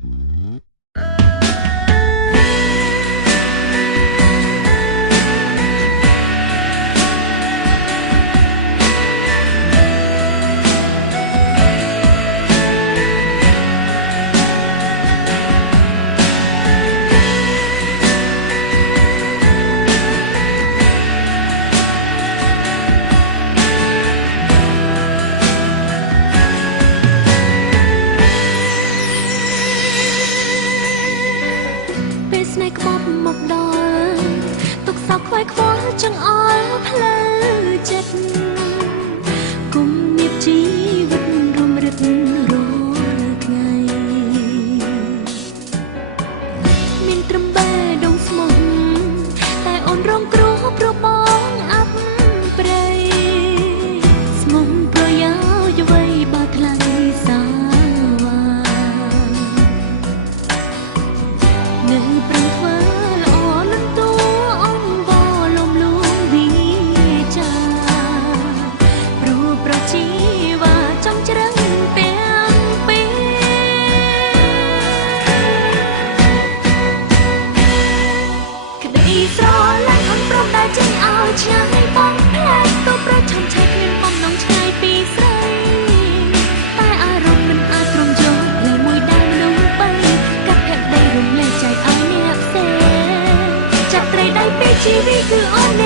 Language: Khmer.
ស្នេហ៍ក្បត់មកដល់ទុកសោកខ្វាយខ្វល់ចង្អល់ផ្លូវចិត្តគុំញៀបជីវិតរំរឹករាល់ថ្ងៃមានត្រឹមបេះដូងស្មោះតែអូនរងគ្រោះព្រោះបងអាប់ប្រៃស្មុំប្រយោជន៍អ្វីបើថ្លៃសានៅប្រឹងធ្វើល្អលន់តួអង្គបលំលួងវិចាព្រោះប្រជីវ៉ាចំជ្រឹងទាំងពីរក្តីស្រឡាញ់អូនព្រមតែចេញឲ្យឆ្ងាយបងផ្លែក៏ប្រឆាំឆៃគ្មានបំណងឆ្ងាយពីស្រីតែអារម្មណ៍មិនអាចព្រមយកលើមួយដែលមនុស្សបីកាត់ភក្តីរំលែកใจឲ្យអ្នកផ្សេងចាប់ត្រីដៃពីជីវិតគឺអូន